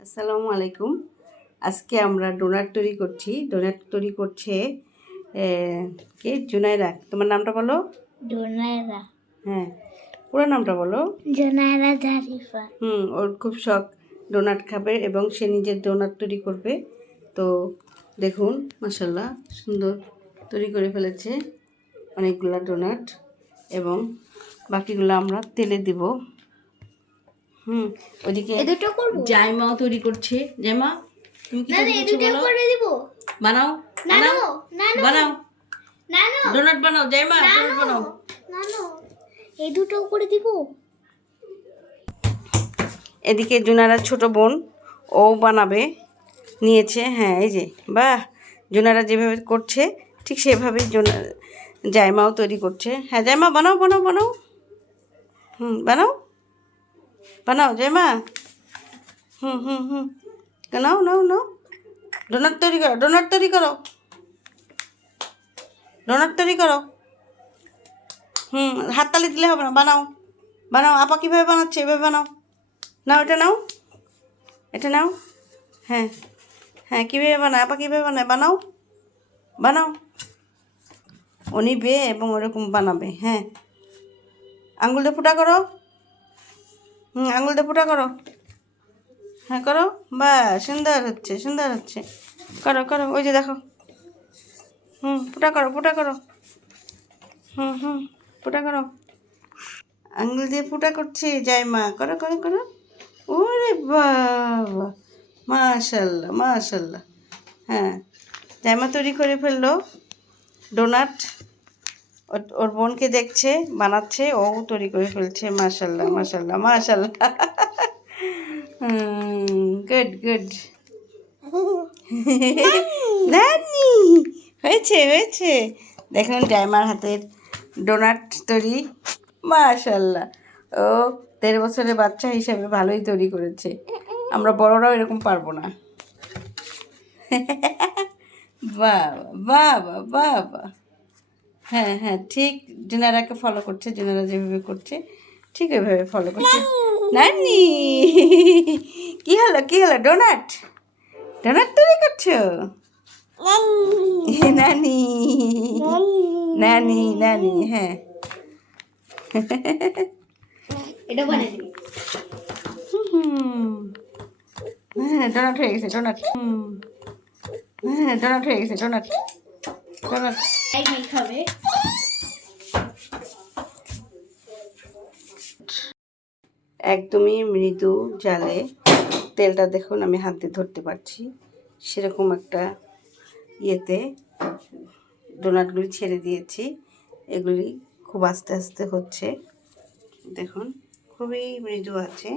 আসসালামু আলাইকুম। আজকে আমরা ডোনাট তৈরি করছি। ডোনাট তৈরি করছে কে? জুনাইরা তোমার নামটা বলো? জোনায়রা। হ্যাঁ। পুরো নামটা বলো। জোনায়রা জারিফা। হুম ওর খুব শখ। ডোনাট খাবে এবং সে নিজের ডোনাট তৈরি করবে। তো দেখুন মাসাল্লাহ সুন্দর তৈরি করে ফেলেছে অনেকগুলা ডোনাট এবং বাকিগুলো আমরা তেলে দিব। হুম ওদিকে এ দুটো করব? জাইমাও তৈরি করছে। জাইমা তুমি কি করে দিব। বানাও নানো বানাও নানো বানাও। নানো। ডোনাট বানাও জাইমা ডোনাট বানাও। নানো। এই দুটো করে দিব। এদিকে জুনারা ছোট বোন ও বানাবে নিয়েছে হ্যাঁ এই যে বাহ জুনারা যেভাবে করছে ঠিক সেভাবেই জুনা জায়মাও তৈরি করছে। হ্যাঁ জাইমা বানাও বানাও বানাও। হুম বানাও। বানাও জাইমা হুম হুম হুম নাও নাও নাও ডোনাট তৈরি করো ডোনাট তৈরি করো ডোনাট তৈরি করো হুম হাততালি দিলে হবে না, বানাও। বানাও, আপা কীভাবে বানাচ্ছে, এভাবে বানাও। নাও, এটা নাও। এটা নাও। হ্যাঁ হ্যাঁ কীভাবে বানায়, আপা কীভাবে বানায়, বানাও। বানাও। ও নিবে এবং ওরকম বানাবে হ্যাঁ। আঙুলটা ফুটা করো। হুম, আঙুল দিয়ে ফুটা করো। হ্যাঁ করো। বা সুন্দর হচ্ছে সুন্দর হচ্ছে। করো করো, ওই যে দেখো। হুম ফুটা করো ফুটা করো। হুম হুম ফুটা করো। আঙুল দিয়ে ফুটা করছে যাই মা করো করো করো। ওরে বাবা, মাশাল্লাহ মাশাল্লাহ। হ্যাঁ জাইমা তৈরি করে ফেলল, ডোনাট। ওর- বোনকে দেখছে, বানাচ্ছে, ও তৈরি করে ফেলছে মাশাল্লাহ মাশাল্লাহ মাশাল্লাহ গুড গুড নানি, হয়েছে হয়েছে। দেখুন জাইমার হাতের ডোনাট তৈরি মাশাল্লাহ ও দেড় বছরের বাচ্চা হিসাবে ভালোই তৈরি করেছে। আমরা বড়রাও এরকম পারব না। বাবা বাবা বাবা হ্যাঁ হ্যাঁ ঠিক জেনারাকে ফলো করছে জেনারা যেভাবে করছে ঠিক ওইভাবে ফলো করছে। নানি কি হলো কি হলো ডোনাট ডোনাট তৈরি করছ? নানি নানি নানি হ্যাঁ। এটা হ্যাঁ ডোনাট হয়ে গেছে ডোনাট হুম। হ্যাঁ ডোনাট হয়ে গেছে ডোনাট ডোনাট এই মেয়ে খাবে একদমই মৃদু জালে তেলটা দেখুন, আমি হাত দিয়ে ধরতে পারছি। সেরকম একটা ইয়েতে ডোনাটগুলি ছেড়ে দিয়েছি। এগুলি খুব আস্তে আস্তে হচ্ছে। দেখুন, খুবই মৃদু আছে।